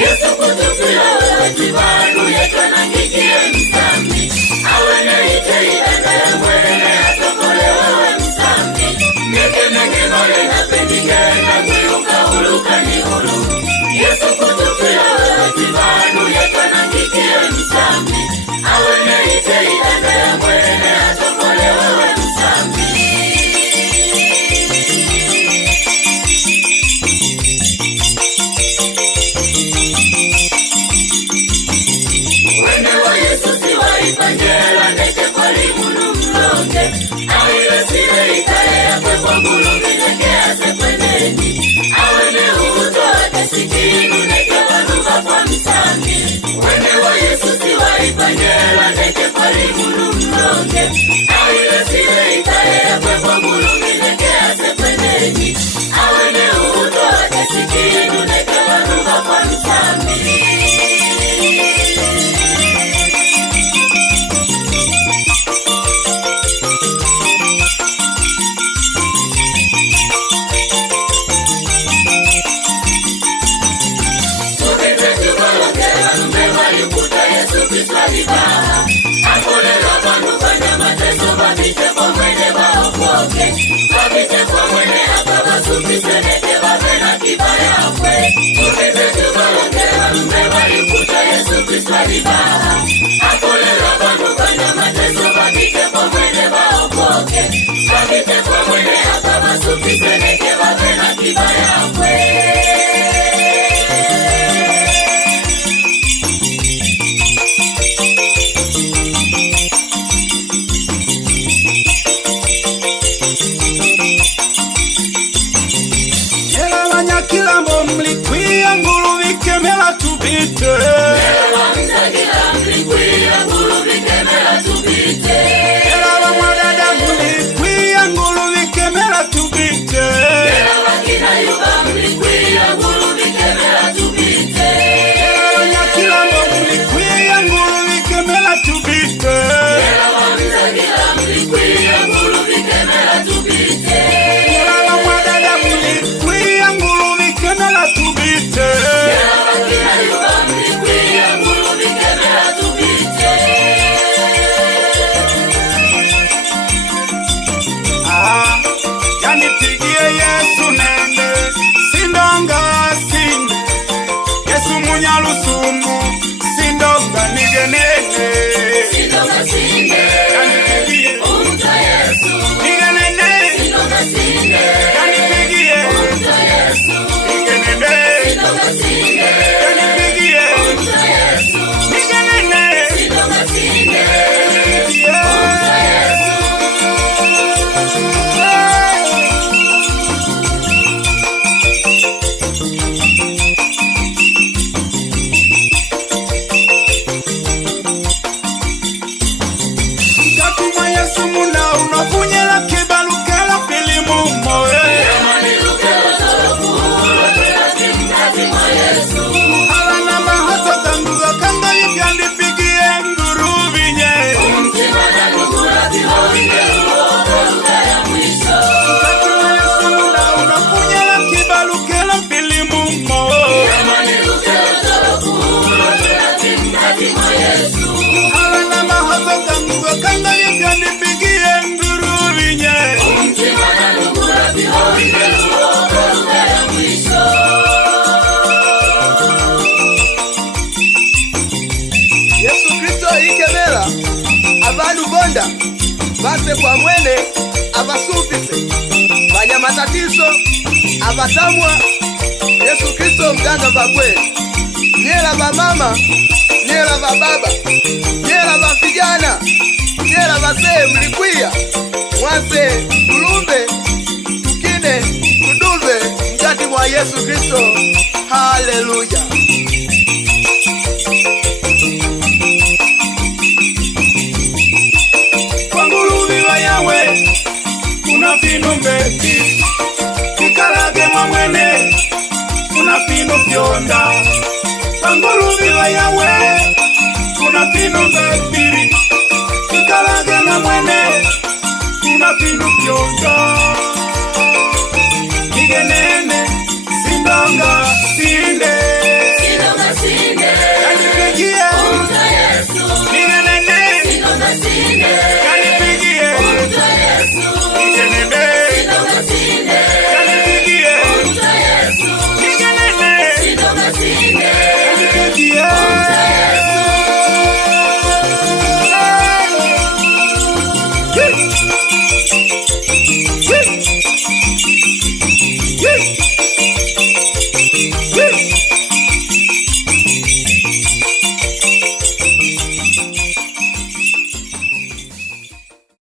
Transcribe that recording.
Yesu kutufia wewe tibaru yetu na ngikie msambi. Awe na ite idanga ya mwene atokole wewe msambi. Neke nenge nore na pendinge na kuyuka uluka ni ulu. Yesu kutufia wewe tibaru yetu na ngikie msambi. Awe na ite idanga ya mwene atokole wewe msambi. Ipangela neke kwali munu mlonge Awe sile ikaye ya kwe kwa mulungi neke ase kweneni Awe ne uuto ake sikinu neke wanuga kwa msangi Wene wa Yesu siwa ipangela neke kwali munu mlonge Awe sile ikaye ya kwe kwa mulungi neke ase kweneni Awe ne uuto ake sikinu neke wanuga kwa msangi Akole rabanu kanya mateso babite kwa mwene waokoke Babite kwa mwene akaba supise neke babena kibaya kwe Tukete tubalongela mbebali kuta Yesu Kristo alibaha Akole rabanu kanya mateso babite kwa mwene waokoke Babite kwa mwene akaba supise neke babena kibaya kwe Kilambo mlikuia ngulu vikemela tubite Yela mzakila mlikuia ngulu vikemela tubite Yela mwadada mlikuia ngulu vikemela tubite Yela wakina yuba mlikuia ngulu vikemela tubite Yela kilambo mlikuia ngulu vikemela tubite Yela mzakila mlikuia ngulu vikemela tubite Yela mwadada mlikuia ngulu vikemela tubite Yela wakina yuba mlikuia ngulu vikemela tubite Yanipigie Yesu nende sindonga sinde Yesu munyalusumu sindonga nigenene Sindonga sinde Yanipigie Umta Yesu nigenene Sindonga sinde Yanipigie Umta Yesu nigenene Sindonga sinde Yanipigie Umta Yesu nigenene Sindonga sinde Yanipigie Umta Yesu Katuma Yesu muna unafunyela kibalukela filimu moe Yamani lukela tolo kuhulu Tula kimkati mwa Yesu Bunda base kwa mwene abasupise banya matatizo abatamwa Yesu Kristo mganga babwe nyela ba mama nyela ba baba nyela ba vijana nyela basee mlikwiya mwase kulumbe tukine tudulwe mkati mwa Yesu Kristo. Haleluya. Kwangulubiwa yawe kuna vino mbeki kikalage mwamwene kuna vino vyonda. Kwangulubiwa yawe kuna vino mbeki kikalage mwamwene kuna vino vyonda.